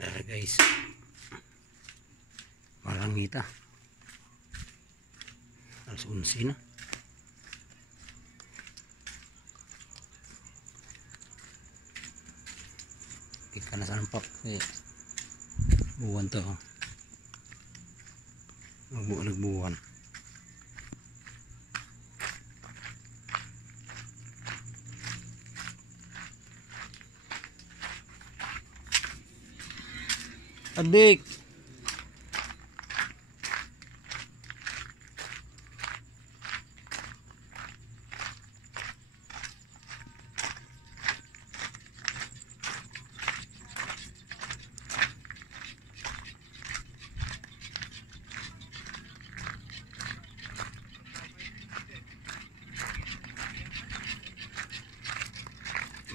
Tara guys, parang kita alas 11 na. Kita na sa nampak buwan to, nagbuwan. Adik,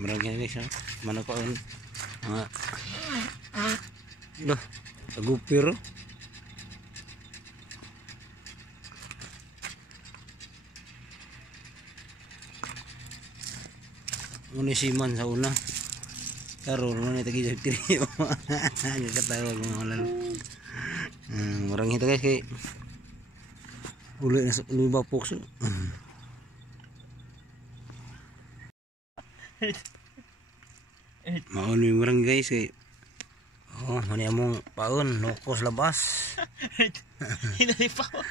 marami guys, mana ko ang loh, agupir. Munisiman sa una. Karon na tagi sa trio. Katawa ko mga lalo. Marang ito guys kay ulit na lubapok so. Mauni marang guys kay oh, mani among paon, nokos labas. Hinali pa ko.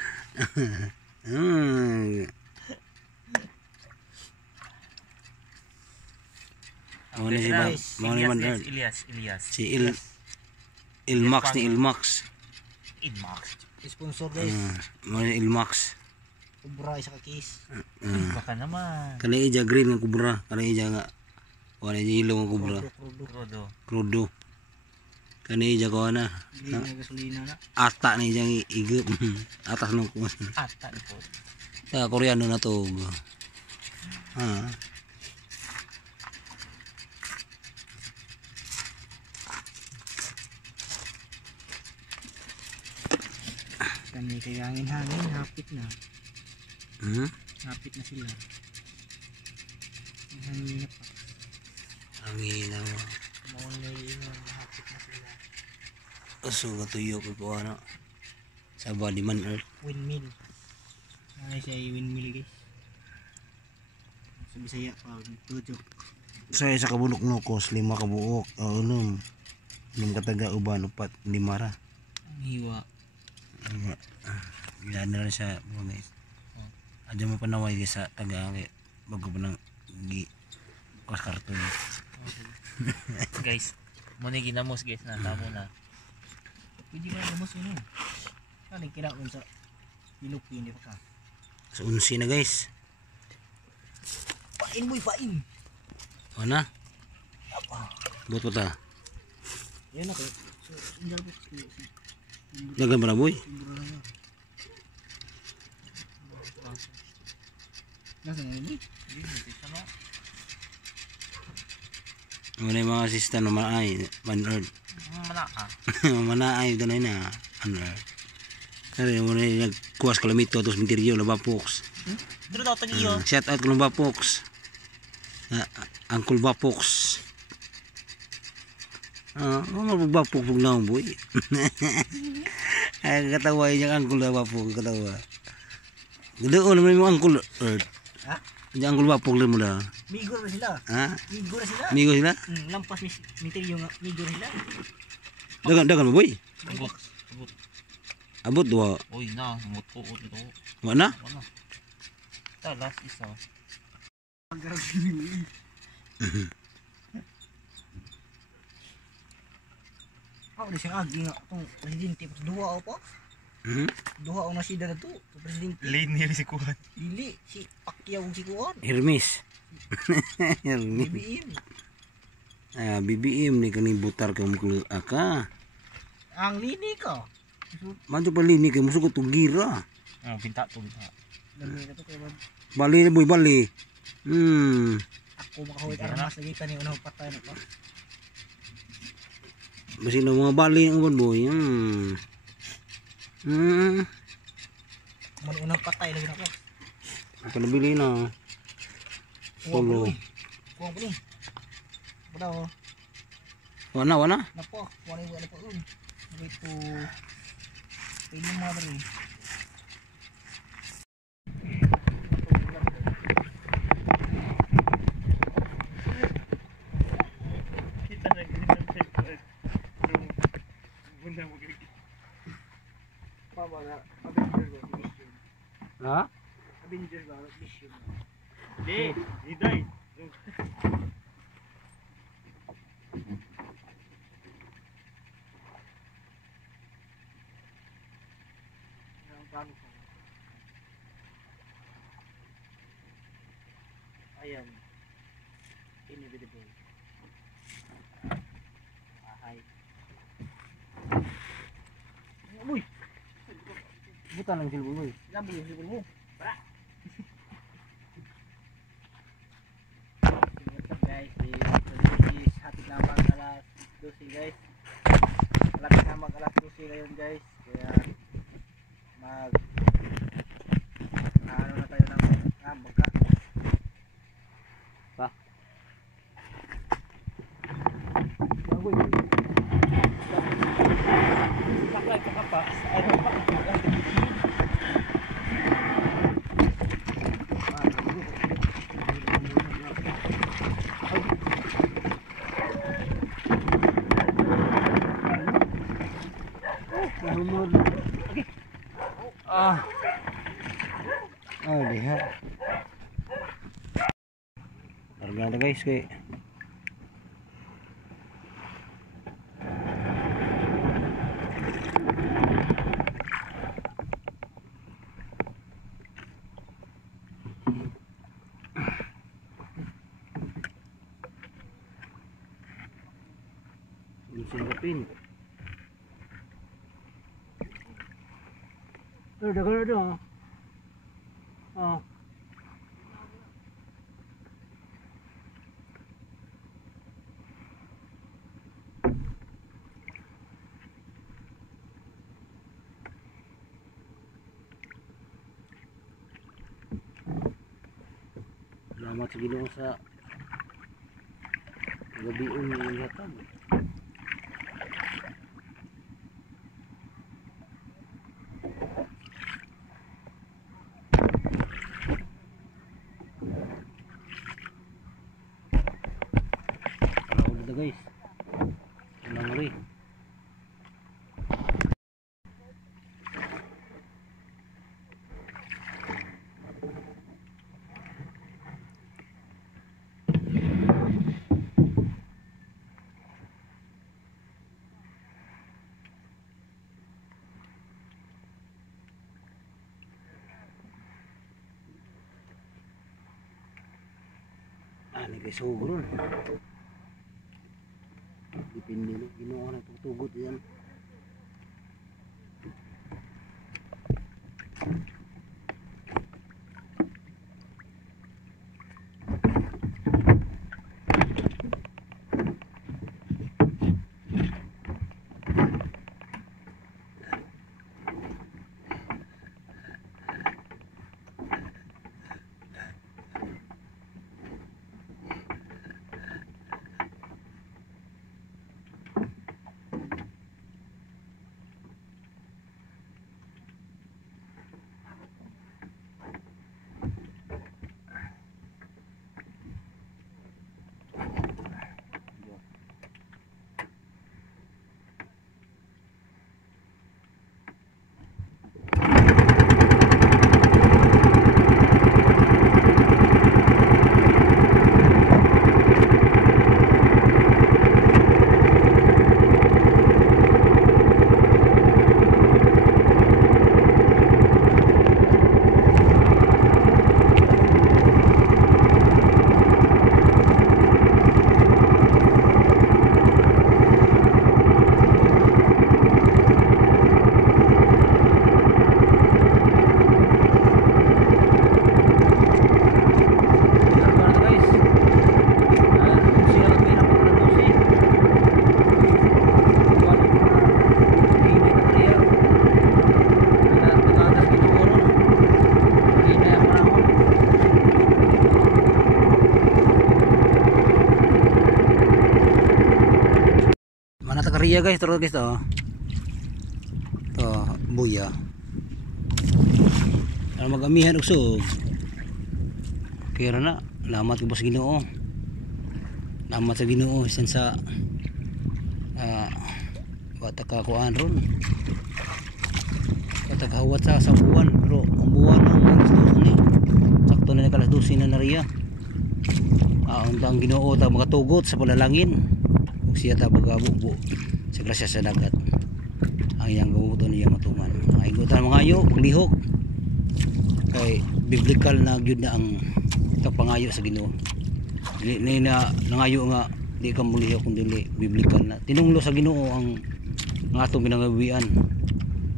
Mani si Bang, mani man Ilyas. Si Ilmax ni Ilmax. Sponsor guys. Mani Ilmax. Kubra isa ka case. Baka naman. Kani ija green ng kubra, kani ija nga wala ija ilaw ng kubra. Krudo. Kani ija ko na. Gasolina na. Ata ni ija igep. Atas nung Ata ni po. Sa Koreano na to. Kani kay hangin hapit na. Hapit na sila. Hangin na pa. Hangin na mo. Hapit na sila. So katuyo ko po ano sa Baliman Earth. Windmill. Ay siya windmill guys. Sa Bisaya pa tujo. Sa isa ka bulok nokos, 5 ka buok, 6 kataga uban, 4, 5 ra. Hiwa. Yan na rin siya mga guys. Adyo mo panaway guys sa taga bago pa ng karton. Guys, muna ginamos guys na tamo na. Pwede ba ginamos yun? Kali kira ko sa Pilipino pa ka. Sa 11 na guys. Pain mo pain. Mana? Buat pa ta. Yan ako. So, Dagan ba na boy? Nasaan ini? Wala yung mga assistant na manaay, man-earth. Manaay, ito na yun na, un-earth. Kaya mo na yung nagkuwas kalamito, tapos mintiryo, labapoks. Dito daw ito niyo. Shout out ko ng bapoks. Uncle Bapoks. Magbapok pag na boy. Ay katawa yung Uncle Bapok, katawa. Doon naman yung Uncle Earth. Ha? Yung Uncle Bapok lang mo na. Migo na sila. Ha? Migo na sila. Migo sila? Lampas misteryo nga. Migo na sila. Dagan mo boy? Abot. Abot wa. Uy na, mutuot ito. Wa na? Wala. Talas isa. Ako na siyang agi nga itong presidente. Duha ako po. Duha ako na siya na ito. Presidente. Lini si Kuhan. Dili. Si Pacquiao si Kuhan. Hermes. Hermes. BBM. BBM ni kani butar ka mo aka. Ang lini ka. Manto pa lini kay musugot og gira. Pinta to binta. Dami na to kay Bali na boy, bali. Ako makahawit armas lagi ka ni unang patay na pa. Basi na mga bali ang uban boy. Man unang patay lagi na ko. Ako nabili na. Polo. Kuha ko ni. Badaw. Wana, wana. Napo, wala wala po un. Ito pino mo diri. Kita na ganito sa bunda mo gigi. Papa na Avenger go mission. Ha? Avenger go mission. Di, hiday. Ayan. Inevitable. Ahay. Uy! Buta lang silbo mo. Lambi yung sipon mo. What's up guys? Today is happy lamang alas 12 guys. Malapit na mag alas 12 ngayon guys. Kaya ano na tayo ng bangka. Pa. Uy. Saklay ka pa. Ano pa? Ah. Oh, lihat. Karga na guys kay. Singapin. Dagan ada. Ah. Salamat sa Ginoo sa gabi yung hatag. Guys, ulang uli. Ini guys, sugron. Dipindi no, Ginoo na tutugot yan. Nariya guys, turo guys to. To, buya. Ang magamihan og sug. Kaya na, lamat ko sa Ginoo. Lamat sa Ginoo isan sa bata kakuan ron. Bata kahawat sa buwan, pero ang buwan ang alas 12 ni. Sakto na alas 12 na nariya. Untang Ginoo ta makatugot sa palalangin. Ug siya ta pagabubo sa grasya sa dagat. Ang iyang gabuton niya matungan. Ang igutan mga ayo, paglihok. Kay biblical na gyud na ang pangayo sa Ginoo. Ni na nangayo nga di ka muliho kun dili biblical na. Tinunglo sa Ginoo ang atong pinangawian.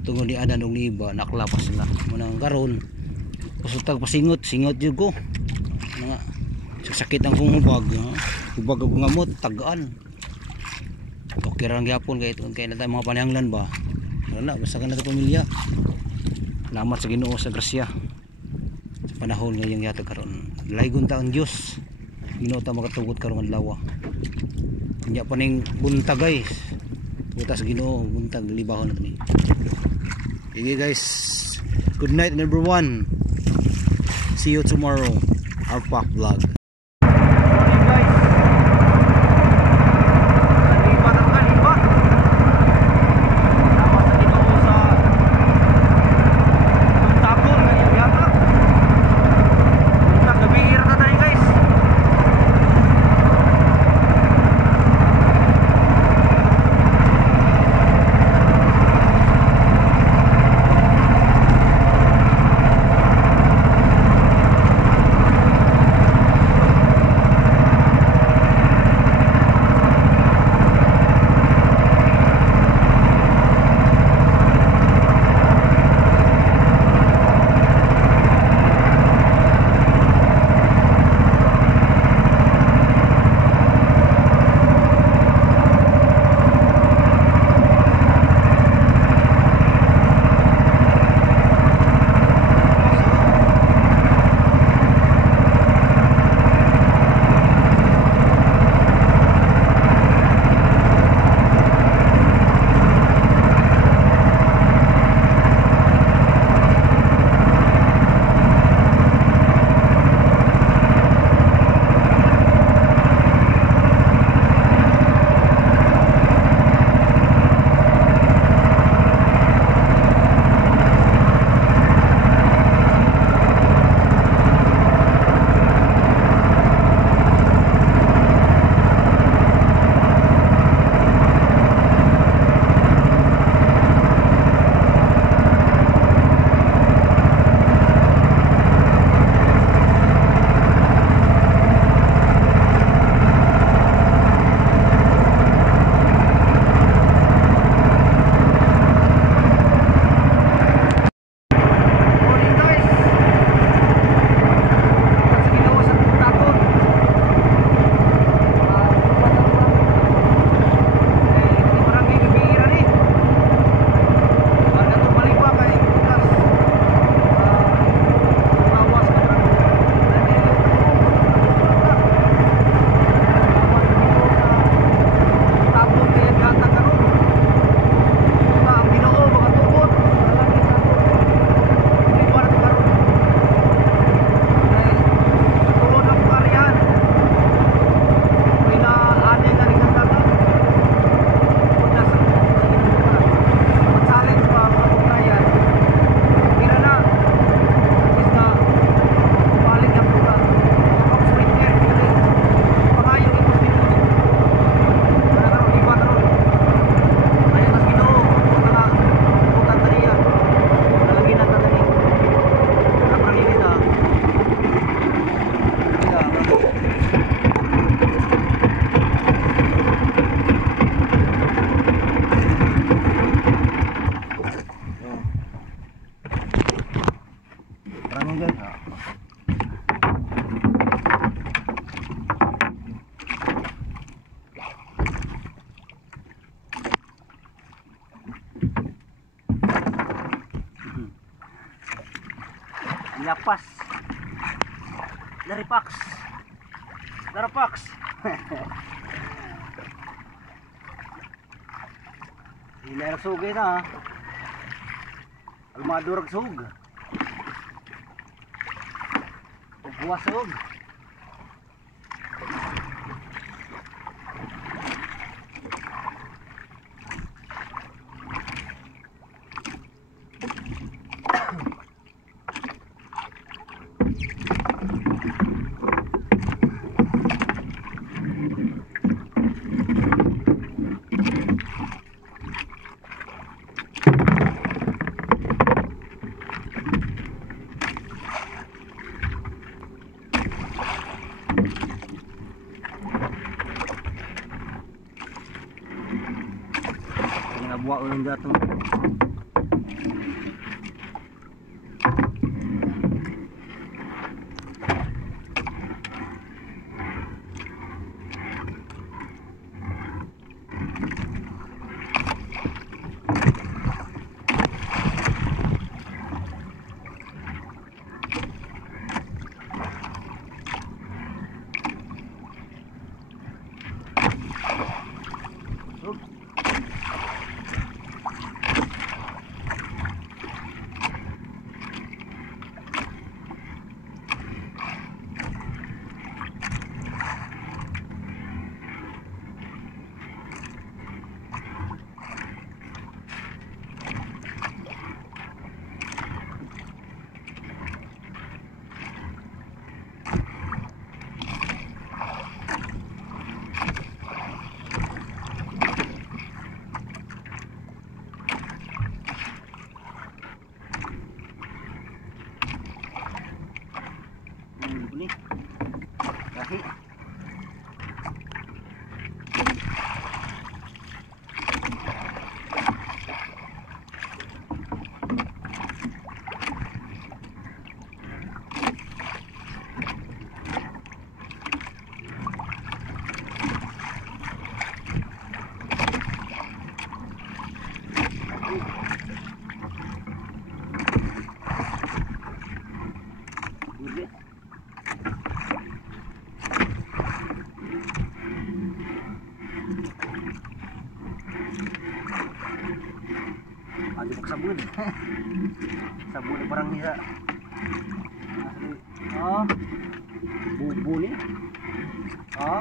Tungod ni Adan ug ni Iba naklapas sila. Munang karon kusutag pasingot jud ko. Nga sakit ang kong hubag. Hubag og ngamot tagaan. Okay ra gyapon kay na tayo mga panahanglan ba. Wala basta ka na pamilya. Salamat sa Ginoo sa grasya. Panahon ngayong yata karon laygon ta ang Dios Ginoo ta makatugot karon adlaw nya paning buntag guys butas Ginoo buntag libahon nato ni sige guys, good night everyone, see you tomorrow our pack vlog. Lapas. Darapax. Darapax. Hilay ra sugay na ha. Almado ra sug. Buwas sug. Buat orang jatuh. Ni. Kahit sabun. Sabun barang ni sa. Oh. Bubu ni. Oh.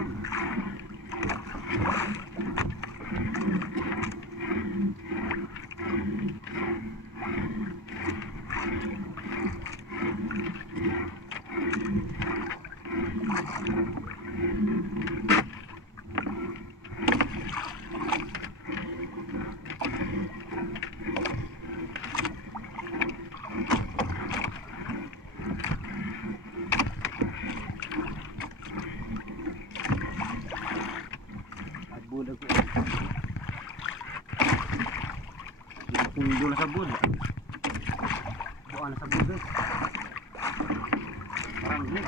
Sabun aku. Tunggu na sabun. Bukan na sabun guys. Parang ni.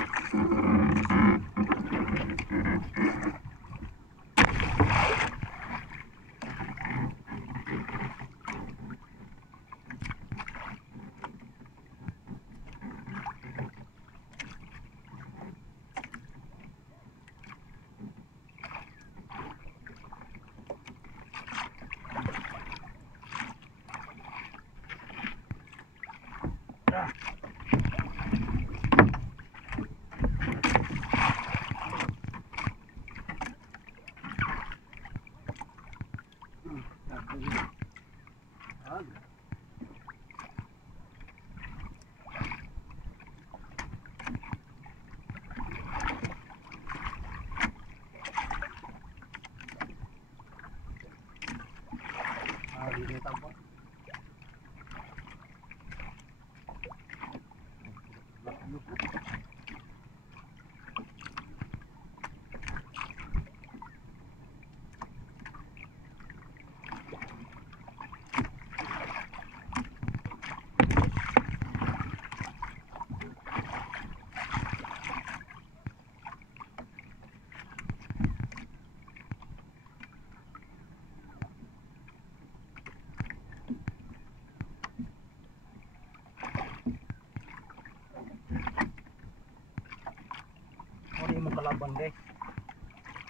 Ini tampak. Kalaban guys,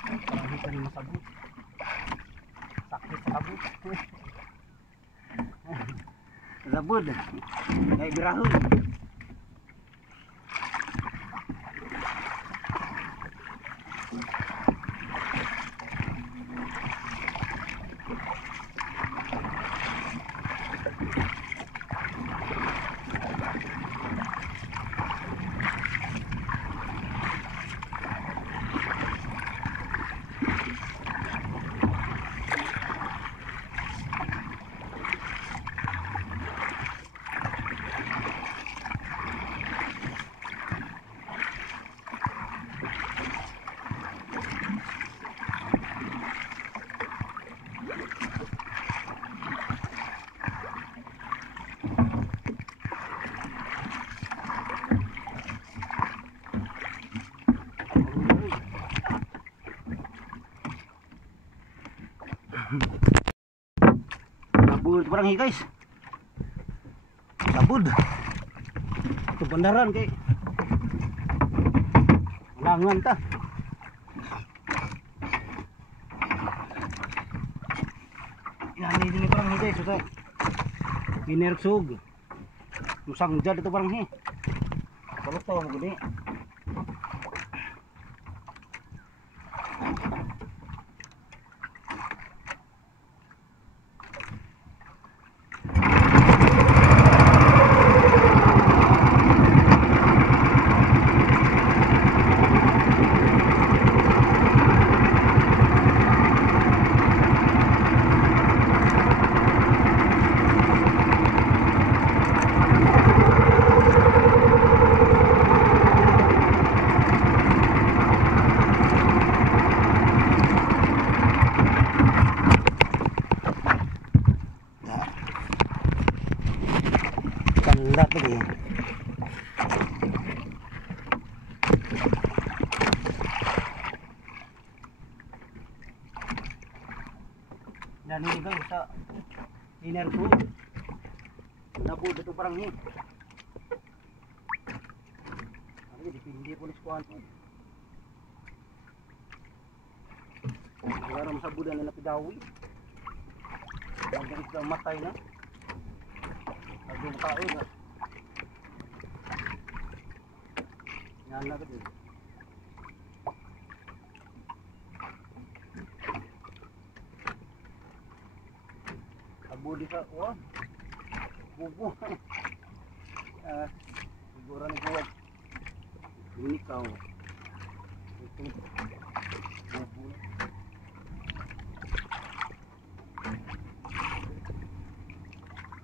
parang hindi ka rin masabot, sakit sa kabut. Labod. Ay birahon. Sabud parang guys. Sabud. Itu bandaran kay. Langan ta. Ini ini parang guys, susah. Pinersug. Musang jad itu parang Kalau tahu mo gini. Kandat lagi. Dan ini guys sa dinner ko. Nabud ito parang ni. Ano dipindi pulis ko anto. Wala sa budan na pidawi. Ang isda matay na. Agad tao na. Yan na gid. Abudi sa wag. Bubu. Siguro ni buwag. Ini kau. Itu bubu.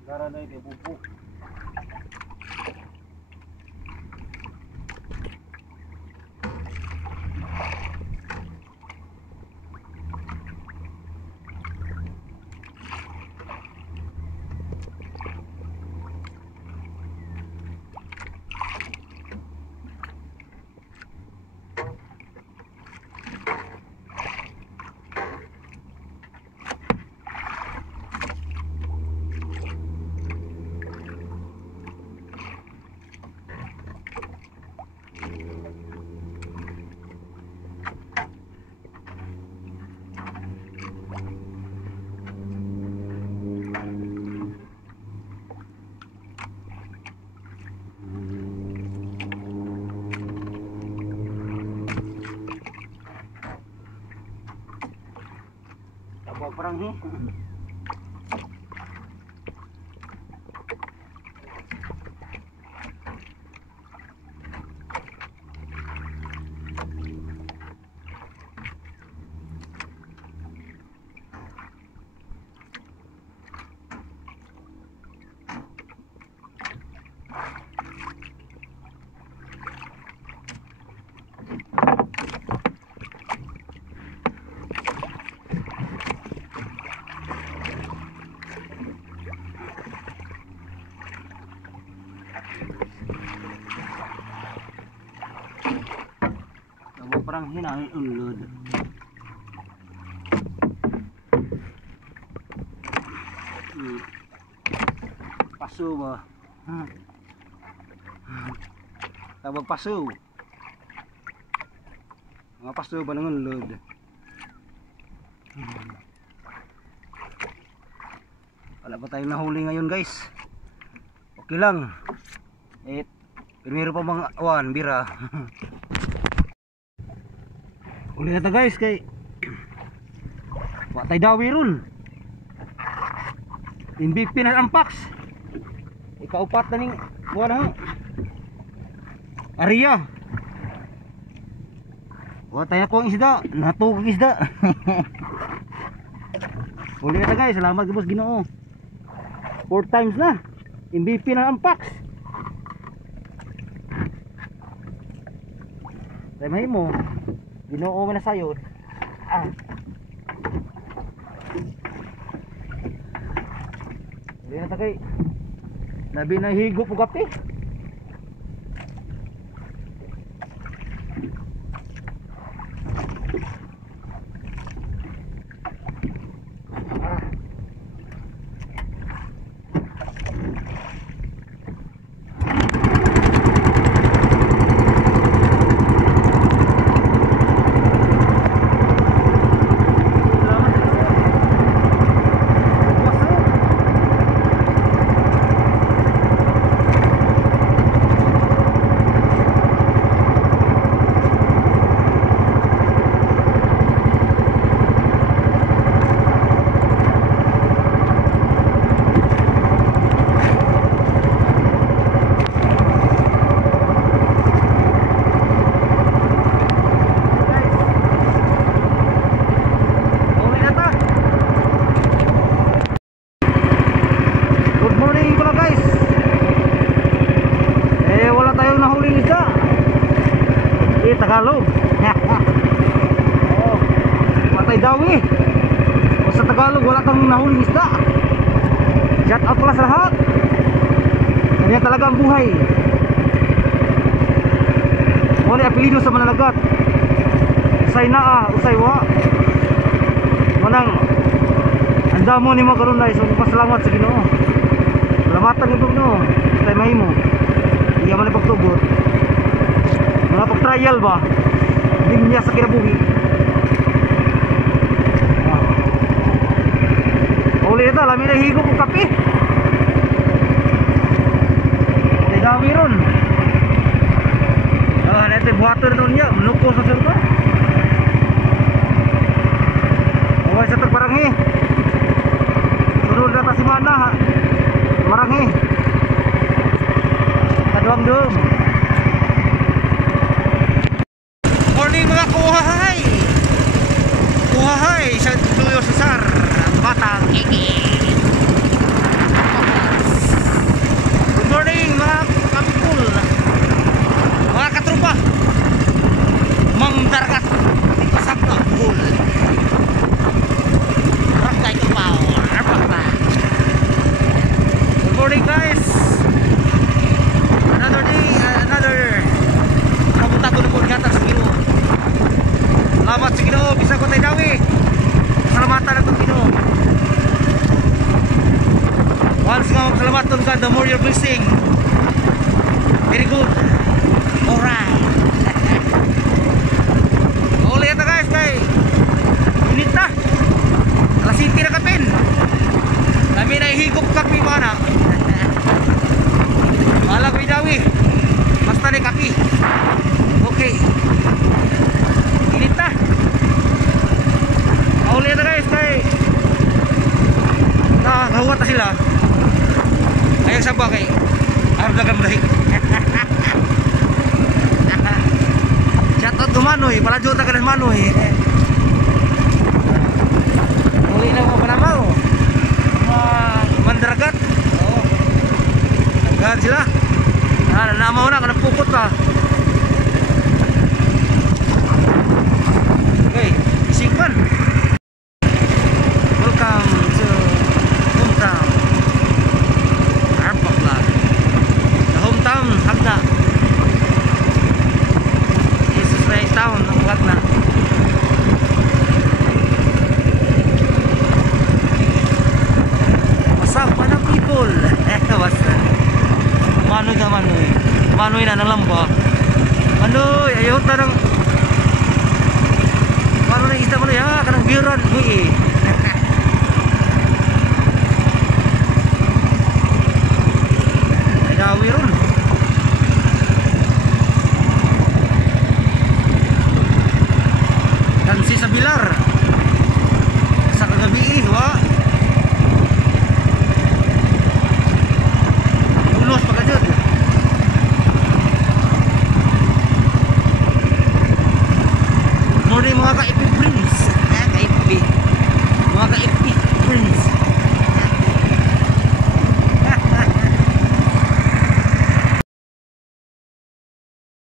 Gara na ide bubu. Perang ni. Perang hinang ulud. Pasu ba? Tabag pasu. Mga pasu ba ng ulud? Wala pa tayong nahuli ngayon guys. Okay lang. Primero pa mga bira. Uli na ta guys kay watay dawi ron. MVP na ang packs. Ikaupat na ning buwan Aria. Watay na ko ang isda, natugag isda. Uli na ta guys, salamat boss Ginoo. 4 times na. MVP na ang packs. May mo Ginoo man na sayod. Hindi na takay. Labi na higop o kape. Tagalog. Oh, matay dawi. O sa Tagalog wala kang nahuling isda. Shout out pala sa lahat. Ganyan talaga ang buhay. Wala apelido sa mananagat. Usay naa, usay wa. Manang anda mo ni mo karon dai so pasalamat sa Ginoo. Salamatan ni Ginoo. Tay mahimo. Iya man pagtugot. Mga pag-trial ba? Hindi niya sa kinabuhi. Uli ito, lamin na higop ng kape. May dami ron. Ito yung buhato na ito niya. Menuko sa surga. Okay sa tagparangi. Sunod na ta si Mana ha. Marangi. Kaduang-duang. Morning mga kuhahay. Kuhahay sa Julio Cesar Batang Eki. Good morning mga kapipul, mga katrupa, mamdarakat dito sa Kabul. Rakay Kapaw, Arbakba. Good morning guys. Another day, another kapunta ko na po gata sa Ginoo. Salamat sa Ginoo, bisa ko tayo dawi. Salamatan ang Ginoo. Once nga salamatan ka, the more your blessing. Very good. Alright. Uli ito guys, kay init na. Alas 7 na kapin. Kami na ihigop kapi mana. Wala ko dawi. Basta na kapi. Okay. Init na. Uli ito guys, kay nakahuwat na sila. Ayaw sabah kay harap na kamulahi. Shout out to Manoy, palajo ta ka ng Manoy. Uli na mo panamaw. Mandragat. Oo. Nagkahan sila. Namaw na, kanapukot pa. Okay, isikpan. Welcome to hometown Arbaklag. The hometown Hagna. This is my town ng Hagna. What's up mga people? What's up? Manoy na Manoy. Manoy na nalamba. Manoy, ayaw ta ng Manoy na isda Manoy ha, kanang biran. Uy ka FP friends.